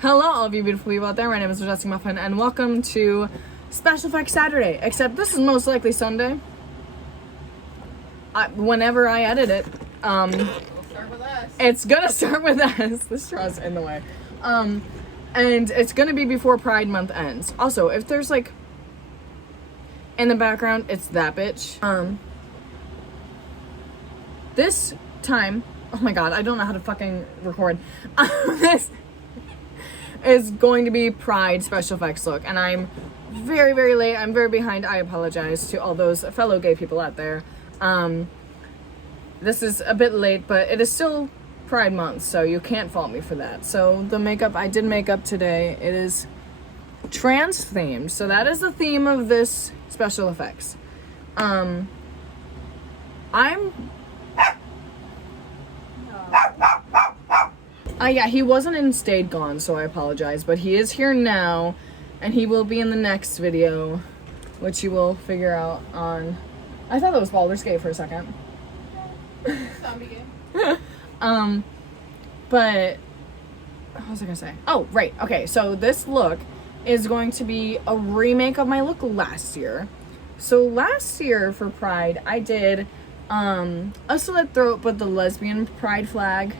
Hello, all of you beautiful people out there. My name is Majestic Muffin, and welcome to Special Effects Saturday. Except this is most likely Sunday. Whenever I edit it, It'll start with us. it's gonna start with us. This straw's in the way. And it's gonna be before Pride Month ends. Also, if there's like in the background, it's that bitch. This time, oh my god, I don't know how to fucking record. This is going to be Pride special effects look, and I'm very, very late. I'm very behind. I apologize to all those fellow gay people out there. This is a bit late, but it is still Pride Month, so you can't fault me for that. So the makeup, I did makeup today. It is trans themed, so that is the theme of this special effects. Yeah, he wasn't in Stayed Gone, so I apologize, but he is here now, and he will be in the next video, which you will figure out on... I thought that was Baldur's Gate for a second. Zombie game. But... What was I gonna say? Oh, right, okay, so this look is going to be a remake of my look last year. So last year for Pride, I did a slit throat, but the lesbian pride flag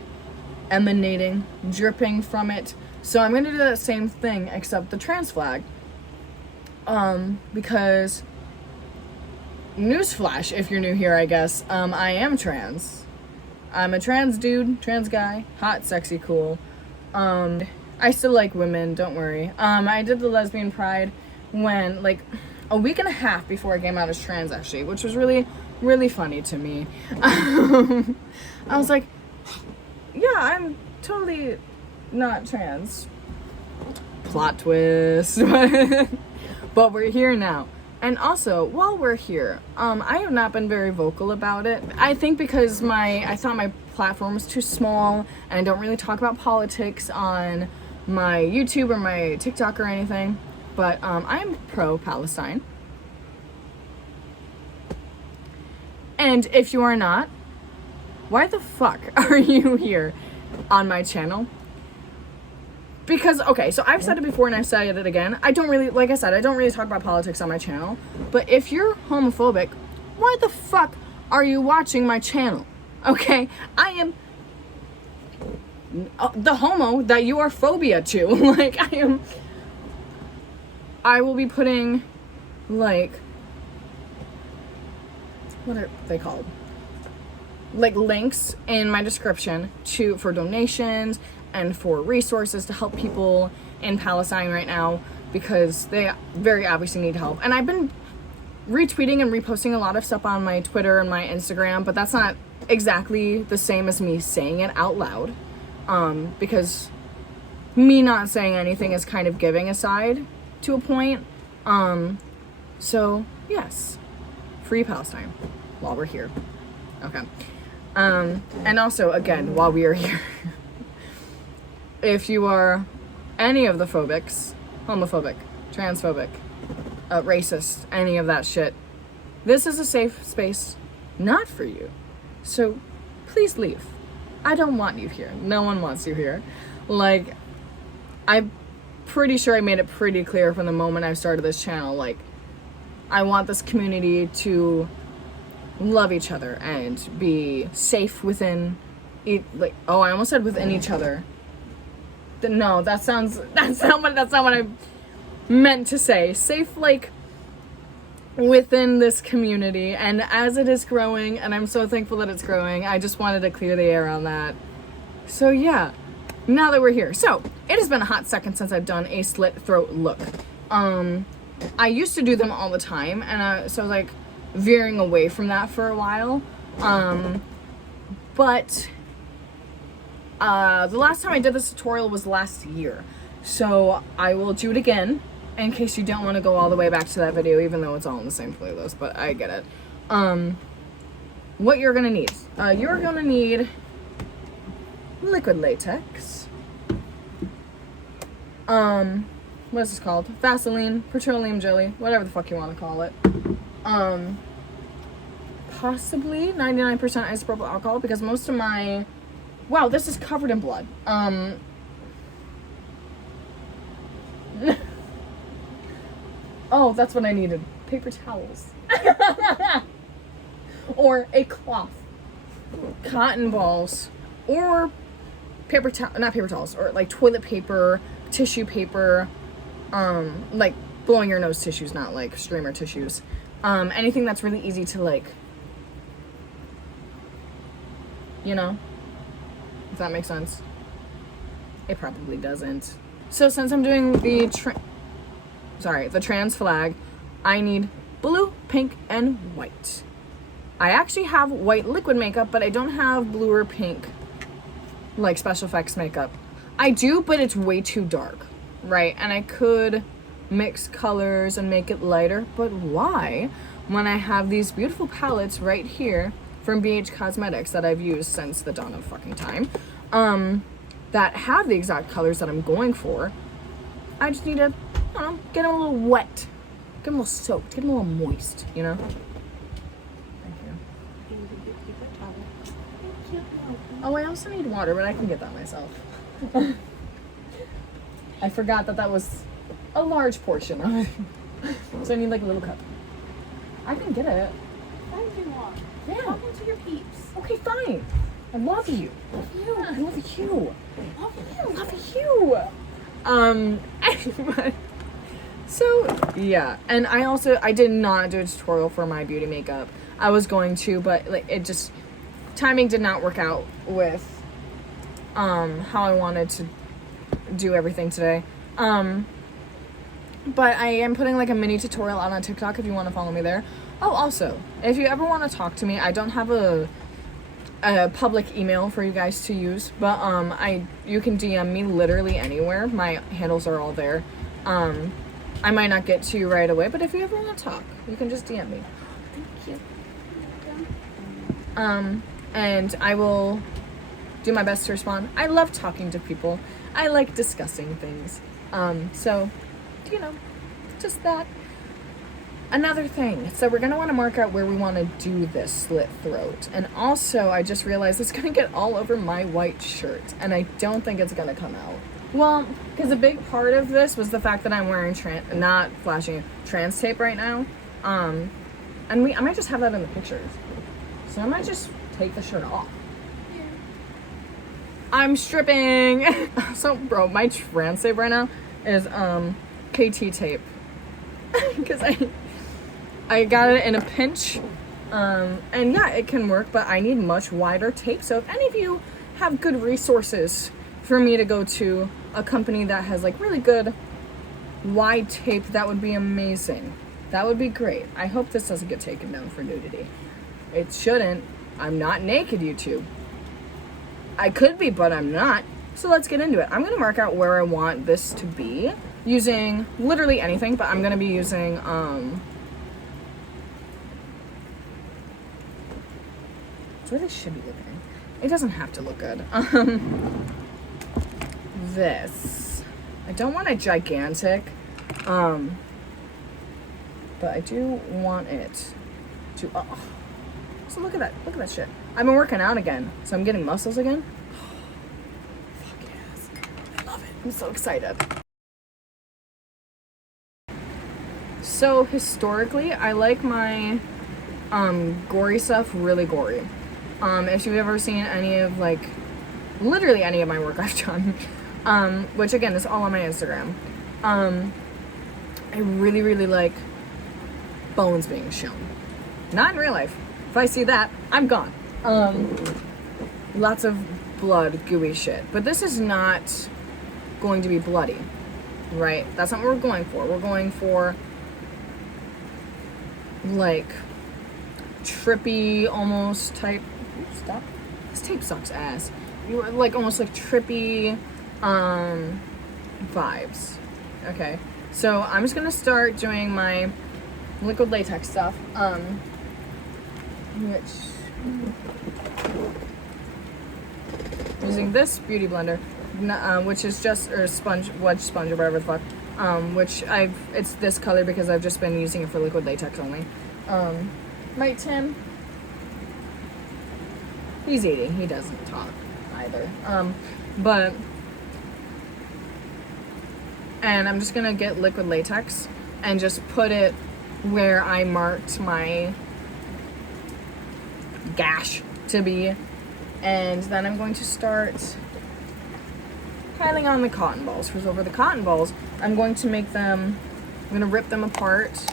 emanating, dripping from it. So I'm gonna do that same thing except the trans flag. Because newsflash, if you're new here, I guess, I am trans. I'm a trans dude, trans guy, hot, sexy, cool. I still like women, don't worry. I did the lesbian pride when, like, a week and a half before I came out as trans, actually, which was really, really funny to me. I was like, yeah, I'm totally not trans. Plot twist. But we're here now. And also, while we're here, I have not been very vocal about it. I think because I thought my platform was too small, and I don't really talk about politics on my YouTube or my TikTok or anything. But I am pro-Palestine. And if you are not, why the fuck are you here on my channel? Because, okay, so I've said it before and I've said it again. I don't really, like I said, I don't really talk about politics on my channel. But if you're homophobic, why the fuck are you watching my channel? Okay? I am the homo that you are phobia to. Like, I will be putting, like, what are they called? Like, links in my description for donations and for resources to help people in Palestine right now, because they very obviously need help. And I've been retweeting and reposting a lot of stuff on my Twitter and my Instagram, but that's not exactly the same as me saying it out loud, because me not saying anything is kind of giving aside to a point. So yes, free Palestine while we're here. Okay. And also, again, while we are here, if you are any of the phobics, homophobic, transphobic, racist, any of that shit, this is a safe space not for you. So please leave. I don't want you here. No one wants you here. Like, I'm pretty sure I made it pretty clear from the moment I started this channel. Like, I want this community to love each other and be safe within I almost said within each other. No, that's not what I meant to say. Safe, like, within this community, and as it is growing, and I'm so thankful that it's growing, I just wanted to clear the air on that. So yeah, now that we're here. So, it has been a hot second since I've done a slit throat look. I used to do them all the time, and so I was like veering away from that for a while. But the last time I did this tutorial was last year. So I will do it again in case you don't want to go all the way back to that video, even though it's all in the same playlist, but I get it. What you're gonna need. You're gonna need liquid latex. What is this called? Vaseline, petroleum jelly, whatever the fuck you want to call it. Possibly 99% isopropyl alcohol, because most of my... Wow, this is covered in blood. Oh, that's what I needed. Paper towels. Or a cloth. Cotton balls. Or not paper towels, or like toilet paper, tissue paper, like blowing your nose tissues, not like streamer tissues. Anything that's really easy to like, you know, if that makes sense. It probably doesn't. So since I'm doing the trans flag, I need blue, pink, and white. I actually have white liquid makeup, but I don't have blue or pink, like special effects makeup. I do, but it's way too dark, right? And I could mix colors and make it lighter, but why? When I have these beautiful palettes right here from BH Cosmetics that I've used since the dawn of fucking time, that have the exact colors that I'm going for. I just need to, I don't know, get them a little wet, get them a little soaked, get them a little moist, you know? Thank you. Oh, I also need water, but I can get that myself. I forgot that was a large portion of it. So I need like a little cup. I can get it. Why do you want? Yeah. Welcome to your peeps. Okay, fine. I love you. I love you. I love you. Anyway. So, yeah. And I did not do a tutorial for my beauty makeup. I was going to, but like it just, timing did not work out with how I wanted to do everything today. But I am putting like a mini tutorial out on TikTok if you want to follow me there. Oh, also, if you ever want to talk to me, I don't have a public email for you guys to use, but you can DM me literally anywhere. My handles are all there. I might not get to you right away, but if you ever want to talk, you can just DM me. Thank you. And I will do my best to respond. I love talking to people. I like discussing things. So, you know, just that. Another thing, so we're going to want to mark out where we want to do this slit throat. And also, I just realized it's going to get all over my white shirt, and I don't think it's going to come out. Well, because a big part of this was the fact that I'm wearing not flashing trans tape right now. And I might just have that in the pictures. So I might just take the shirt off. Yeah. I'm stripping. So, bro, my trans tape right now is KT tape. Because I got it in a pinch, and yeah, it can work, but I need much wider tape. So if any of you have good resources for me to go to, a company that has like really good wide tape, that would be amazing. That would be great. I hope this doesn't get taken down for nudity. It shouldn't. I'm not naked, YouTube. I could be, but I'm not. So let's get into it. I'm gonna mark out where I want this to be using literally anything, but I'm gonna be using it's really shitty looking. It doesn't have to look good. This. I don't want a gigantic, but I do want it to, so look at that shit. I've been working out again, so I'm getting muscles again. Fuck yes. I love it. I'm so excited. So historically, I like my gory stuff really gory. If you've ever seen any of like literally any of my work I've done, which again is all on my Instagram, I really like bones being shown. Not in real life. If I see that, I'm gone. Lots of blood, gooey shit. But this is not going to be bloody, right? That's not what we're going for. We're going for like trippy almost type. Oops, stop. This tape sucks ass. You were like almost like trippy vibes. Okay, so I'm just gonna start doing my liquid latex stuff. Using this beauty blender, which is just wedge sponge or whatever the fuck. It's this color because I've just been using it for liquid latex only. Right, Tim? He's eating. He doesn't talk either. And I'm just gonna get liquid latex and just put it where I marked my gash to be. And then I'm going to start piling on the cotton balls. Because over the cotton balls, I'm going to rip them apart.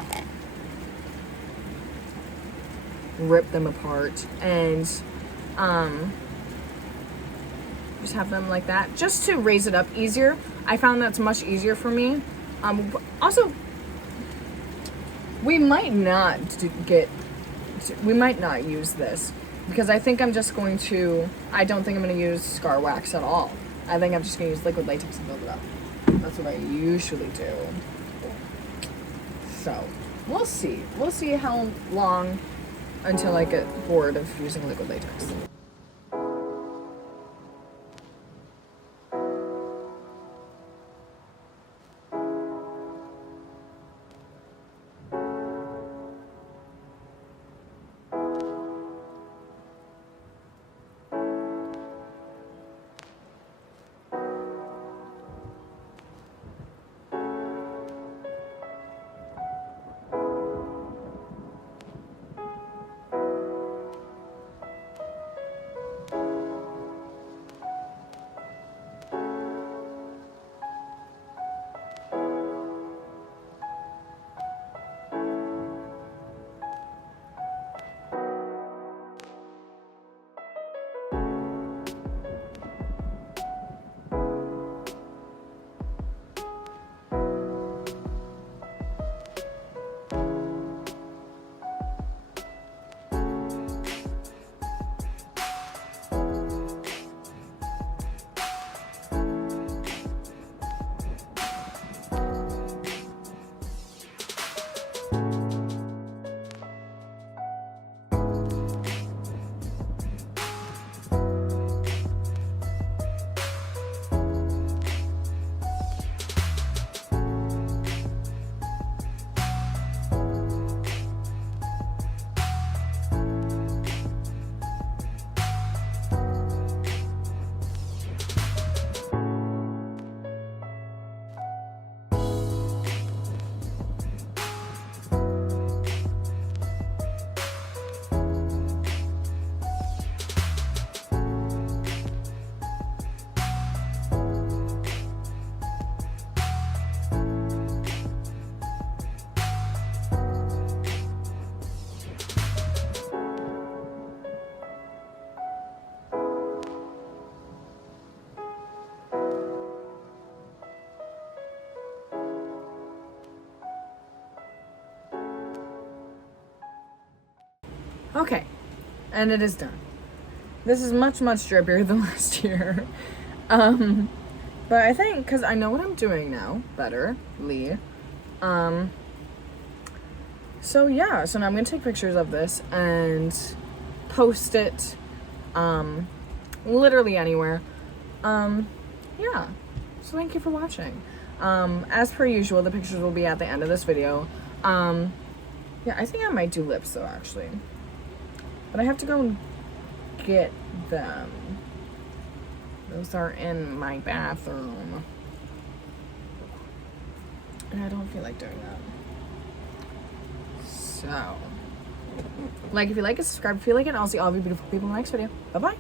And just have them like that, just to raise it up easier. I found that's much easier for me. Also, we might not use this, because I think I don't think I'm going to use scar wax at all. I think I'm just going to use liquid latex and build it up. That's what I usually do. So, we'll see. We'll see how long until I get bored of using liquid latex. Okay, and it is done. This is much, much drippier than last year. But I think, because I know what I'm doing now better, Lee. So yeah, so now I'm going to take pictures of this and post it literally anywhere. Yeah, so thank you for watching. As per usual, the pictures will be at the end of this video. Yeah, I think I might do lips though, actually. But I have to go and get them. Those are in my bathroom. And I don't feel like doing that. So, like if you like it, subscribe if you like it, and I'll see all of you beautiful people in the next video. Bye-bye.